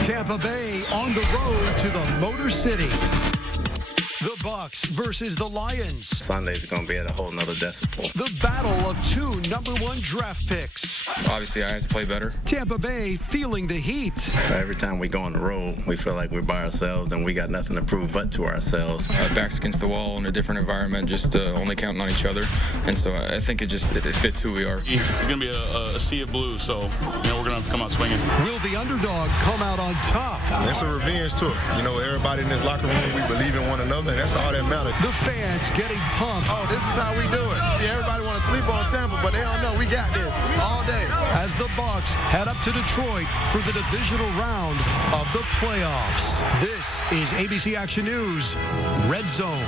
Tampa Bay on the road to the Motor City. The Bucs versus the Lions. Sunday's going to be at a whole nother decibel. The battle of two #1 draft picks. Obviously, I have to play better. Tampa Bay feeling the heat. Every time we go on the road, we feel like we're by ourselves and we got nothing to prove but to ourselves. Backs against the wall in a different environment, just only counting on each other. And so I think it fits who we are. It's going to be a sea of blue, so we're going to have to come out swinging. Will the underdog come out on top? It's a revenge tour. Everybody in this locker room, we believe in one another, and that's all that matters. The fans getting pumped. Oh, this is how we do it. See, everybody want to sleep on Tampa, but they don't know we got this all day. As the Bucs head up to Detroit for the divisional round of the playoffs. This is ABC Action News Red Zone.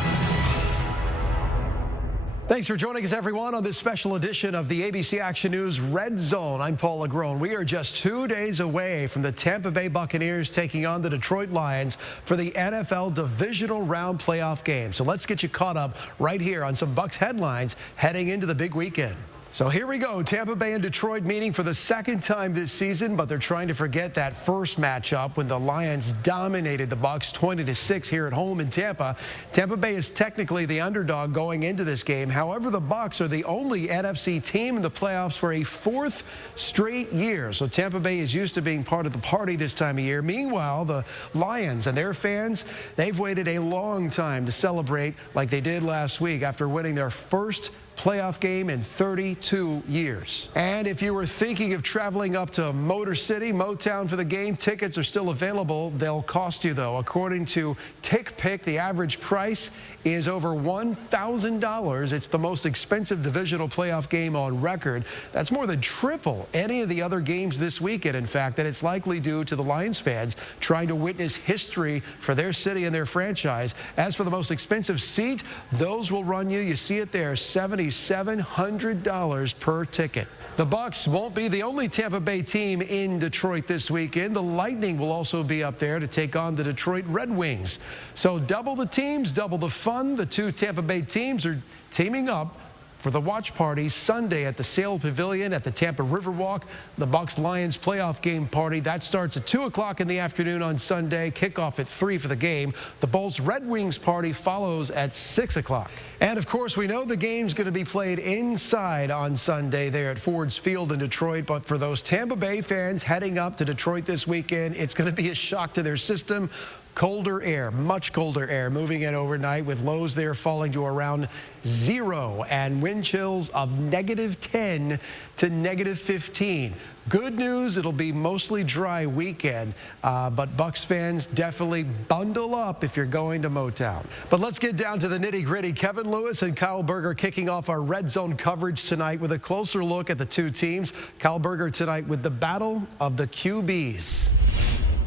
Thanks for joining us, everyone, on this special edition of the ABC Action News Red Zone. I'm Paul Agrone. We are just 2 days away from the Tampa Bay Buccaneers taking on the Detroit Lions for the NFL divisional round playoff game. So let's get you caught up right here on some Bucs headlines heading into the big weekend. So here we go. Tampa Bay and Detroit meeting for the second time this season, but they're trying to forget that first matchup when the Lions dominated the Bucs 20-6 here at home in Tampa. Tampa Bay is technically the underdog going into this game. However, the Bucs are the only NFC team in the playoffs for a fourth straight year. So Tampa Bay is used to being part of the party this time of year. Meanwhile, the Lions and their fans, they've waited a long time to celebrate like they did last week after winning their first playoff game in 32 years. And if you were thinking of traveling up to Motor City, Motown for the game, tickets are still available. They'll cost you, though. According to TickPick, the average price is over $1,000. It's the most expensive divisional playoff game on record. That's more than triple any of the other games this weekend, in fact, and it's likely due to the Lions fans trying to witness history for their city and their franchise. As for the most expensive seat, those will run you see it there, $7,700 per ticket. The Bucs won't be the only Tampa Bay team in Detroit this weekend. The Lightning will also be up there to take on the Detroit Red Wings. So double the teams, double the fun. The two Tampa Bay teams are teaming up for the watch party Sunday at the Sail Pavilion at the Tampa Riverwalk. The Bucs-Lions playoff game party, that starts at 2 o'clock in the afternoon on Sunday. Kickoff at 3 for the game. The Bolts-Red Wings party follows at 6 o'clock. And, of course, we know the game's going to be played inside on Sunday there at Ford's Field in Detroit. But for those Tampa Bay fans heading up to Detroit this weekend, it's going to be a shock to their system. Colder air, much colder air moving in overnight with lows there falling to around 0 and wind chills of -10 to -15. Good news, it'll be mostly dry weekend, but Bucs fans definitely bundle up if you're going to Motown. But let's get down to the nitty-gritty. Kevin Lewis and Kyle Berger kicking off our Red Zone coverage tonight with a closer look at the two teams. Kyle Berger tonight with the battle of the QBs.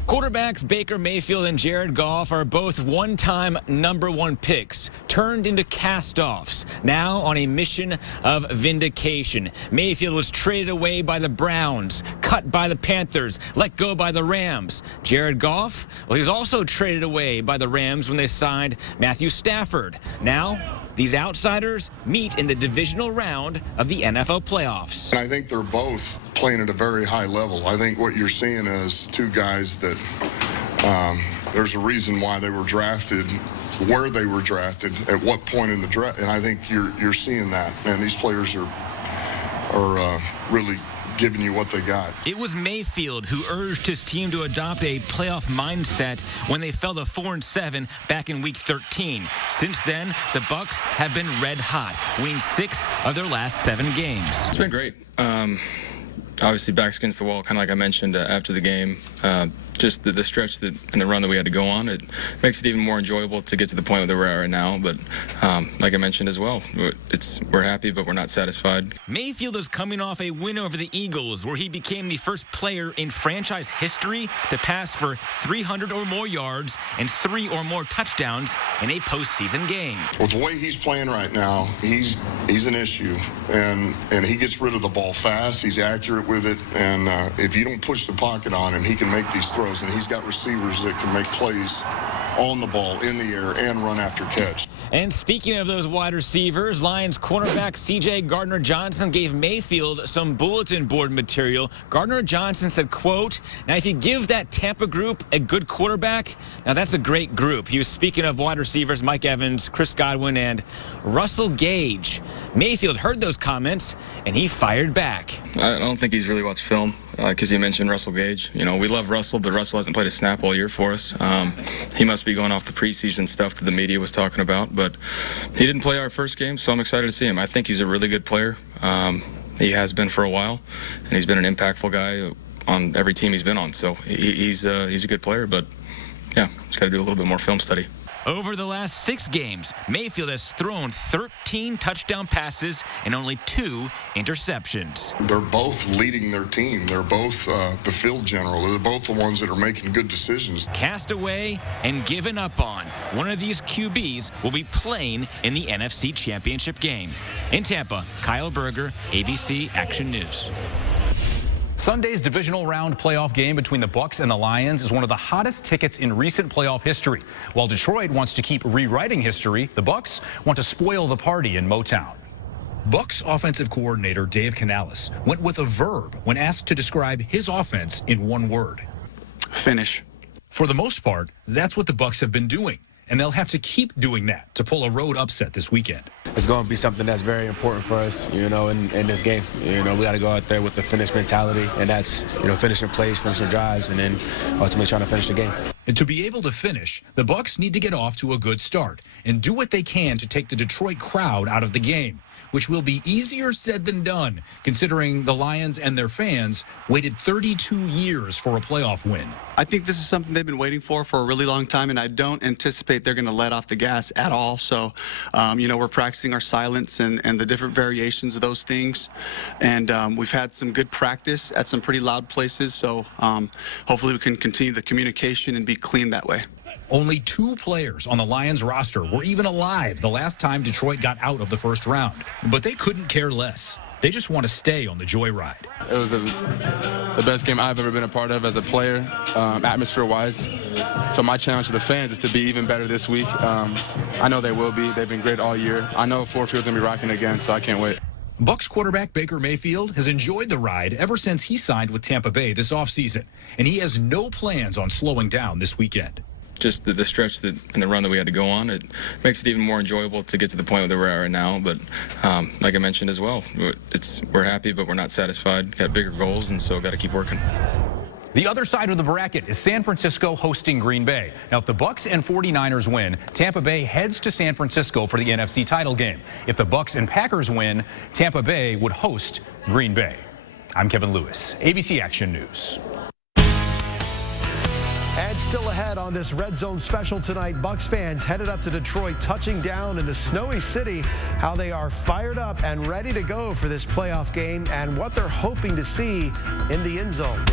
Quarterbacks Baker Mayfield and Jared Goff are both one-time #1 picks, turned into cast-offs, now on a mission of vindication. Mayfield was traded away by the Browns, cut by the Panthers, let go by the Rams. Jared Goff, well, he was also traded away by the Rams when they signed Matthew Stafford. Now, these outsiders meet in the divisional round of the NFL playoffs. I think they're both playing at a very high level. I think what you're seeing is two guys that there's a reason why they were drafted, where they were drafted, at what point in the draft, and I think you're seeing that. And these players are really giving you what they got. It was Mayfield who urged his team to adopt a playoff mindset when they fell to 4-7 back in Week 13. Since then, the Bucs have been red hot, winning 6 of their last 7 games. It's been great. Obviously, backs against the wall, kind of like I mentioned after the game. Just the stretch and the run that we had to go on, it makes it even more enjoyable to get to the point where we're at right now. But like I mentioned as well, we're happy, but we're not satisfied. Mayfield is coming off a win over the Eagles, where he became the first player in franchise history to pass for 300 or more yards and 3 or more touchdowns in a postseason game. With the way he's playing right now, he's an issue, and he gets rid of the ball fast. He's accurate with it, and if you don't push the pocket on him, he can make these throws. And he's got receivers that can make plays on the ball, in the air, and run after catch. And speaking of those wide receivers, Lions cornerback C.J. Gardner-Johnson gave Mayfield some bulletin board material. Gardner-Johnson said, quote, "Now, if you give that Tampa group a good quarterback, now that's a great group." He was speaking of wide receivers Mike Evans, Chris Godwin, and Russell Gage. Mayfield heard those comments, and he fired back. I don't think he's really watched film because you mentioned Russell Gage. You know, we love Russell, but Russell hasn't played a snap all year for us. He must be going off the preseason stuff that the media was talking about, but he didn't play our first game, so I'm excited to see him. I think he's a really good player. He has been for a while, and he's been an impactful guy on every team he's been on. So he's a good player, but yeah, he's got to do a little bit more film study. Over the last 6 games, Mayfield has thrown 13 touchdown passes and only 2 interceptions. They're both leading their team. They're both the field general. They're both the ones that are making good decisions. Cast away and given up on. One of these QBs will be playing in the NFC Championship game. In Tampa, Kyle Berger, ABC Action News. Sunday's divisional round playoff game between the Bucs and the Lions is one of the hottest tickets in recent playoff history. While Detroit wants to keep rewriting history, the Bucs want to spoil the party in Motown. Bucs offensive coordinator Dave Canales went with a verb when asked to describe his offense in one word. Finish. For the most part, that's what the Bucs have been doing, and they'll have to keep doing that to pull a road upset this weekend. It's going to be something that's very important for us, in this game. We got to go out there with the finish mentality, and that's, finishing plays, finishing drives, and then ultimately trying to finish the game. And to be able to finish, the Bucs need to get off to a good start and do what they can to take the Detroit crowd out of the game, which will be easier said than done, considering the Lions and their fans waited 32 years for a playoff win. I think this is something they've been waiting for a really long time, and I don't anticipate they're going to let off the gas at all. So, we're practicing our silence and the different variations of those things. And we've had some good practice at some pretty loud places. So hopefully we can continue the communication and be clean that way. Only 2 players on the Lions roster were even alive the last time Detroit got out of the first round. But they couldn't care less. They just want to stay on the joyride. It was the best game I've ever been a part of as a player, atmosphere-wise. So my challenge to the fans is to be even better this week. I know they will be. They've been great all year. I know Ford Field's going to be rocking again, so I can't wait. Bucs quarterback Baker Mayfield has enjoyed the ride ever since he signed with Tampa Bay this offseason, and he has no plans on slowing down this weekend. Just the stretch and the run that we had to go on, it makes it even more enjoyable to get to the point where we're at right now. But like I mentioned as well, we're happy, but we're not satisfied. Got bigger goals, and so got to keep working. The other side of the bracket is San Francisco hosting Green Bay. Now, if the Bucs and 49ers win, Tampa Bay heads to San Francisco for the NFC title game. If the Bucs and Packers win, Tampa Bay would host Green Bay. I'm Kevin Lewis, ABC Action News. And still ahead on this Red Zone special tonight, Bucs fans headed up to Detroit, touching down in the snowy city, how they are fired up and ready to go for this playoff game and what they're hoping to see in the end zone.